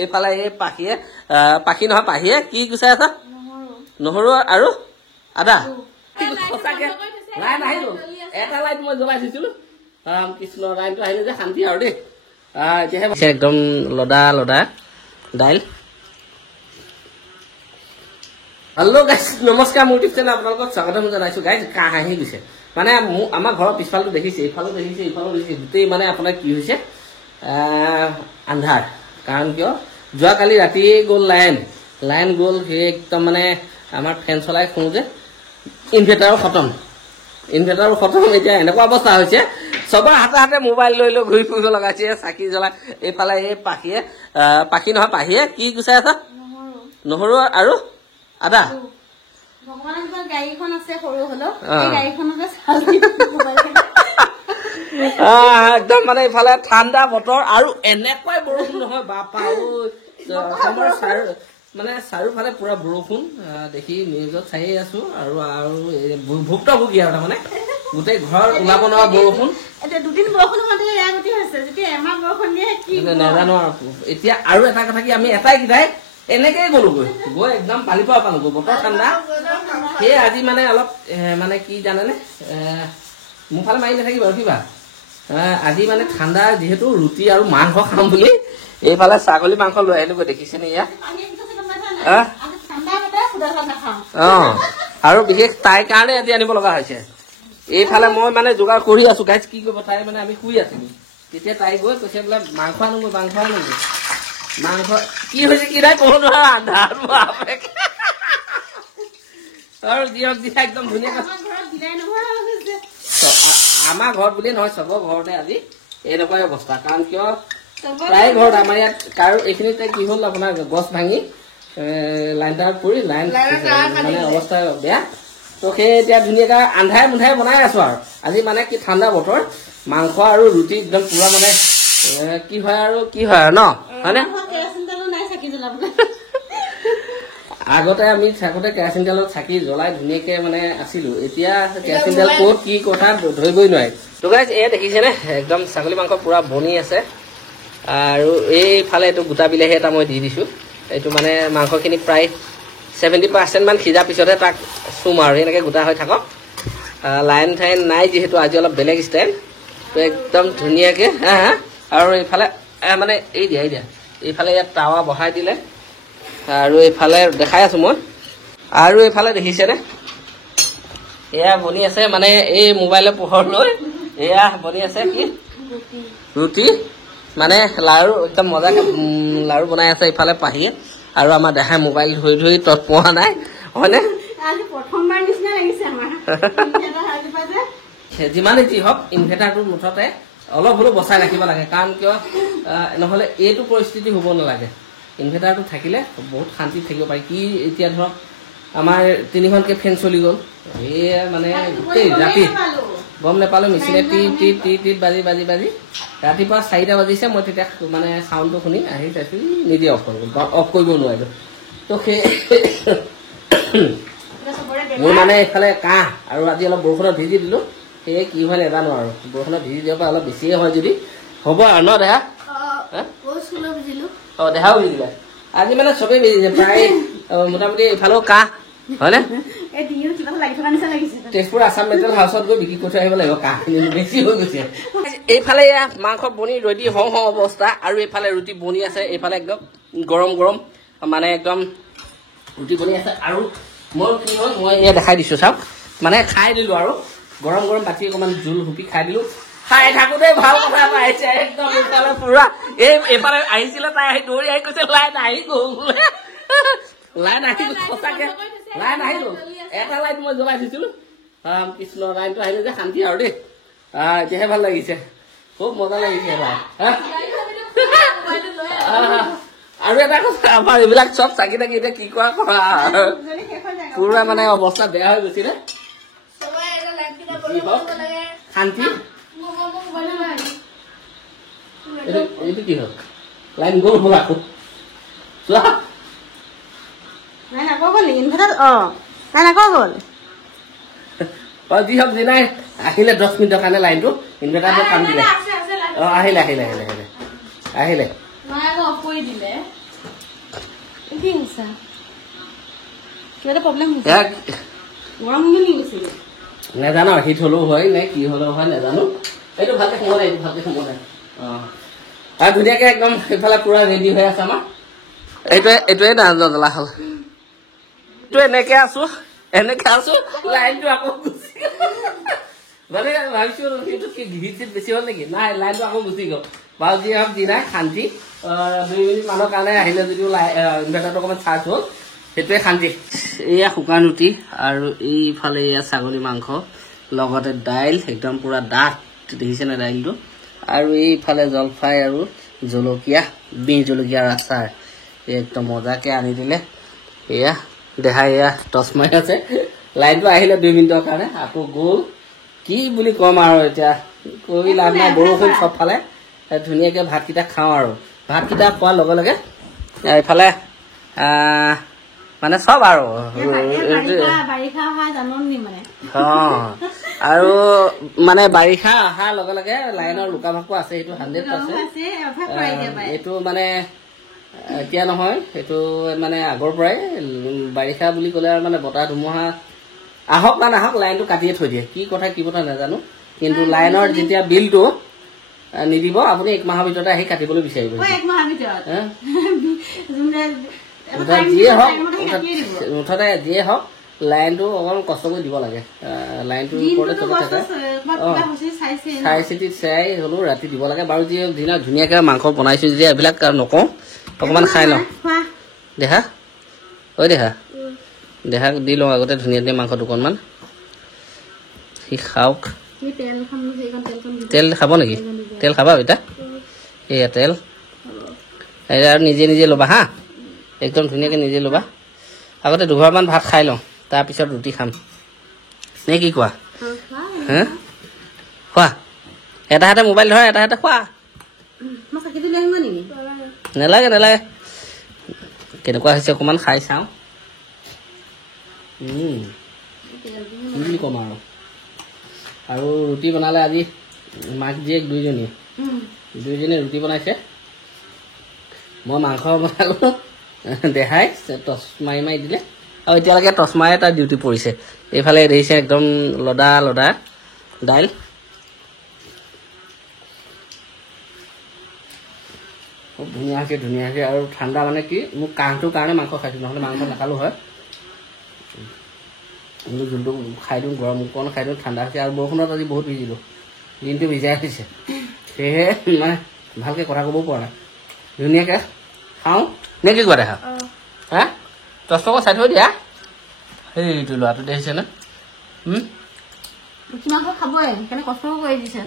এইফালে এই পাখিয়ে পাখি নহয় পাহিয়ে কি গুচাই আছা নহৰু আৰু আদা সঁচাকে লাইন আহিলো এটা লাইট মই জ্বলাই দিছিলো ৰাম কৃষ্ণ লাইনটো আহিলে যে শান্তি আৰু দেই এতিয়াহে একদম লদা লদা দাইল হেল্ল' গাইজ নমস্কাৰ মোৰ ইউটিউব চেনেল আপোনালোকক স্বাগতম জনাইছো গাইজ কাহ আহি গৈছে মানে আমাৰ ঘৰৰ পিছফালটো দেখিছে এইফালো দেখিছে এইফালো দেখিছে গোটেই মানে আপোনাৰ কি হৈছে আন্ধাৰ কাৰণ কিয় যোৱাকালি ৰাতি গ'ল লাইন গ'ল সেই একদম মানে আমাৰ ফেন চলাই শুনো যে ইনভাৰ্টাৰো খতম এতিয়া এনেকুৱা অৱস্থা হৈছে চবৰ হাতে হাতে মোবাইল লৈ লৈ ঘূৰি ফুৰিব লগাইছে চাকি জ্বলাই এইফালে এই পাখিয়ে পাখি নহয় পাহিয়ে কি গুচাই আছা নহৰু আৰু আদা একদম মানে ইফালে ঠাণ্ডা বতৰ আৰু এনেকুৱাই বৰষুণ নহয় বাপা মানে চাৰিওফালে পুৰা বৰষুণ দেখি নিউজত চাই আছো আৰু ভুক্তভোগী আৰু তাৰমানে গোটেই ঘৰ ওলাব নোৱাৰা বৰষুণ নাজানো আৰু এতিয়া আৰু এটা কথা কি আমি এটাই এনেকেই গ'লোগৈ গৈ একদম পালি পৰা পালোগৈ বতৰ ঠাণ্ডা সেই আজি মানে অলপ মানে কি জানেনে মোৰ ফালে মাৰি নাথাকিব আৰু কিবা আজি মানে ঠাণ্ডা যিহেতু ৰুটি আৰু মাংস খাম বুলি এইফালে ছাগলী মাংস লৈ আহিলো দেখিছেনে ইয়াত আৰু বিশেষ তাইৰ কাৰণে আজি আনিব লগা হৈছে এইফালে মই মানে যোগাৰ কৰি আছো গাইজ কি কৰিব তাই মানে আমি শুই আছিলো তেতিয়া তাই গৈ কৈছে বোলে মাংস আনোগৈ মাংস কি হৈছে কি নাই ক'ব নোৱাৰা আন্ধাৰ আৰু দিয়ক দিয়া একদম ধুনীয়াকৈ আমাৰ ঘৰত বুলি নহয় চবৰ ঘৰতে আজি এনেকুৱাই অৱস্থা কাৰণ কিয় প্ৰায় ঘৰত আমাৰ ইয়াত কাৰো এইখিনিতে কি হ'ল আপোনাৰ গছ ভাঙি লাইন তাত পৰি লাইন মানে অৱস্থা বেয়া তো সেই এতিয়া ধুনীয়াকৈ আন্ধাৰে মুন্ধাৰে বনাই আছো আৰু আজি মানে কি ঠাণ্ডা বতৰ মাংস আৰু ৰুটি একদম পুৰা মানে কি হয় আৰু ন হয়নে আগতে আমি থাকোঁতে কেৰাচিন তেলত চাকি জ্বলাই ধুনীয়াকে মানে আছিলো এতিয়া কেৰাচিন তেল ক'ত কি কথা ধৰিবই নোৱাৰি তো গাইজ এয়া দেখিছেনে একদম ছাগলী মাংস পুৰা বনি আছে আৰু এইফালে এইটো গোটা বিলাহী এটা মই দি দিছো এইটো মানে মাংসখিনি প্ৰায় 70% মান সিজাৰ পিছতহে তাক চুম আৰু এনেকৈ গোটা হৈ থাকক লাইন ঠাইন নাই যিহেতু আজি অলপ বেলেগ ষ্টাইল তো একদম ধুনীয়াকৈ আৰু এইফালে মানে এই দিয়া এইফালে ইয়াত টাৱা বহাই দিলে আৰু এইফালে দেখাই আছো মই আৰু এইফালে দেখিছেনে এয়া বনি আছে মানে এই মোবাইলৰ পোহৰ লৈ এয়া বনি আছে কি ৰুটি মানে লাৰু একদম মজাকে লাৰু বনাই আছে ইফালে পাহিয়ে আৰু আমাৰ দেখাই মোবাইল ধৰি তত পোৱা নাই হয়নে যিমানে যি হওক ইনভাৰ্টাৰটো মুঠতে অলপ হ'লেও বচাই ৰাখিব লাগে কাৰণ কিয় নহ'লে এইটো পৰিস্থিতি হ'ব নালাগে ইনভাৰ্টাৰটো থাকিলে বহুত শান্তিত থাকিব পাৰি কি এতিয়া ধৰক আমাৰ 3খনকৈ ফেন চলি গ'ল সেয়া মানে গোটেই ৰাতি গম নাপালোঁ মেচিনে টি বাজি ৰাতিপুৱা 4টা বাজিছে মই তেতিয়া মানে চাউণ্ডটো শুনি আহি চাইছোঁ নিজে অফ কৰি গ'ল অফ কৰিব নোৱাৰিলোঁ তো সেই মোৰ মানে এইফালে কাহ আৰু আজি অলপ বৰষুণত ভিজি দিলোঁ সেয়ে কি হয় নাজানো আৰু বৰষুণত ভিজি দিয়াৰ পৰা অলপ বেছিয়ে হয় যদি হ'ব আৰু ন দেহা দেহাও ভিজিলে আজি মানে চবেই ভিজিছে প্ৰায় মোটামুটি এইফালেও কাহ হয়নে তেজপুৰ আছাম মেণ্টেল হাউচত গৈ বিক্ৰী কৰি থৈ আহিব লাগিব কাহখিনি বেছি হৈ গৈছে এইফালে মাংস বনি ৰেডি হওঁ অৱস্থা আৰু এইফালে ৰুটি বনি আছে এইফালে একদম গৰম মানে একদম ৰুটি বনি আছে আৰু মোৰ কি হ'ল মই এয়া দেখাই দিছোঁ চাওক মানে খাই দিলোঁ আৰু গৰম বাতি অকণমান জোল হুপি খাই দিলোঁ খাই থাকোঁতে ভাল কথা এটা আহিছে একদম এইফালে পুৰা এইফালে আহিছিলে তাই আহি দৌৰি আহি কৈছে লাইন আহি গ'ল বোলে লাইন আহি গ'ল সঁচাকে লাইন আহি গ'ল এটা লাইট মই জ্বলাই দিছিলো কৃষ্ণ লাইনটো আহিলে যে শান্তি আৰু দেই এতিয়াহে ভাল লাগিছে খুব মজা লাগিছে আৰু এটা কথা আমাৰ এইবিলাক চব চাকি থাকি এতিয়া কি কৰা পুৰা মানে অৱস্থা বেয়া হৈ গৈছিলে শান্তি এইটো কি হ'ল লাইন গ'ল হ'ল আকৌ চোৱা যি হওক যি নাই আহিলে 10 মিনিটৰ কাৰণে লাইনটো ইনভাৰ্টাৰটো কাম দিলে আহিলে কৰি দিলে কি হৈছে কিবা এটা প্ৰব্লেম হৈছে গৰম হৈ গৈছে নাজানো হিট হলেও হয় নে কি হলেও হয় নাজানো এইটো ভালকে সোমোৱা নাই এইটো ভালকে সোমোৱা নাই আৰু ধুনীয়াকে একদম সেইফালে পুৰা ৰেডি হৈ আছে আমাৰ এইটোৱে জ্বলা হ'ল এইটো এনেকে আছো লাইনটো আকৌ গুচি মানে ভাবিছো সেইটো কি হিট চিট বেছি হ'ল নেকি নাই লাইনটো আকৌ গুচি গ'ল বাৰু যি হওক যি নাই শান্তি 2 মিনিট মানৰ কাৰণে আহিলে যদিও ইনভাৰ্টাৰটো অকণমান চাৰ্জ হ'ল সেইটোৱে শান্তি এয়া শুকান ৰুটি আৰু এইফালে এয়া ছাগলী মাংস লগতে দাইল একদম পুৰা ডাঠ দেখিছেনে দাইলটো আৰু এইফালে জলফাই আৰু জলকীয়া বিন জলকীয়াৰ আচাৰ একদম মজাকে আনি দিলে এয়া দেখাই এয়া টচ মাৰি আছে লাইনটো আহিলে 2 মিনিটৰ কাৰণে আকৌ গ'ল কি বুলি ক'ম আৰু এতিয়া কৈ লাভ নাই বৰষুণ চবফালে ধুনীয়াকৈ ভাতকেইটা খাওঁ আৰু ভাতকেইটা খোৱাৰ লগে লগে এইফালে মানে চব আৰু আৰু মানে বাৰিষা অহাৰ লগে লগে লাইনৰ লুকা ভাকু আছে এইটো 100% এইটো মানে এতিয়া নহয় এইটো মানে আগৰ পৰাই বাৰিষা বুলি ক'লে মানে বতাহ ধুমুহা আহক বা নাহক লাইনটো কাটিয়ে থৈ দিয়ে কি কথা নাজানো কিন্তু লাইনৰ যেতিয়া বিলটো নিদিব আপুনি 1 মাহৰ ভিতৰতে আহি কাটিবলৈ বিচাৰিব মুঠতে যিয়ে হওক লাইনটো অকণমান কষ্ট কৰি দিব লাগে লাইনটোৰ ওপৰতে চলি থাকে চাই চিতি চাই হ'লেও ৰাতি দিব লাগে বাৰু যি দিনা ধুনীয়াকৈ মাংস বনাইছোঁ যেতিয়া এইবিলাক নকওঁ অকণমান খাই লওঁ দেহা ঐ দেহাক দি লওঁ আগতে ধুনীয়া মাংস দুকণমান সি খাওক তেল খাব নেকি তেল খাবা বেটা এয়া তেল আৰু নিজে ল'বা হা একদম ধুনীয়াকৈ নিজে ল'বা আগতে 2ঘৰমান ভাত খাই লওঁ তাৰপিছত ৰুটি খাম নে কি কোৱা হা খোৱা এটা হাতে মোবাইল ধৰা এটা হাতে খোৱা নালাগে কেনেকুৱা হৈছে অকণমান খাই চাওঁ কি বুলি ক'ম আৰু ৰুটি বনালে আজি মাক জীয়েক দুইজনী ৰুটি বনাইছে মই মাংস বনালোঁ দেখাই টচ মাৰি দিলে আৰু এতিয়ালৈকে টচ মাৰে তাৰ ডিউটি পৰিছে এইফালে দেখিছে একদম লদা দাইল খুব ধুনীয়াকৈ আৰু ঠাণ্ডা মানে কি মোক কাহটোৰ কাৰণে মাংস খাইছোঁ নহ'লে মাংস নাখালোঁ হয় জোলটো খাই দিওঁ গৰম অকণ খাই দিওঁ ঠাণ্ডা হৈছে আৰু বৰষুণত আজি বহুত ভিজিলোঁ দিনটো ভিজাই হৈছে সেয়েহে মানে ভালকৈ কথা ক'বও পৰা নাই ধুনীয়াকৈ খাওঁ নে কি কোৱা দেখা হা টচটো চাই থৈ দিয়া সেইটো ল'ৰাটো দেখিছেনে খাবই সেইকাৰণে কষ্ট কৰি দিছে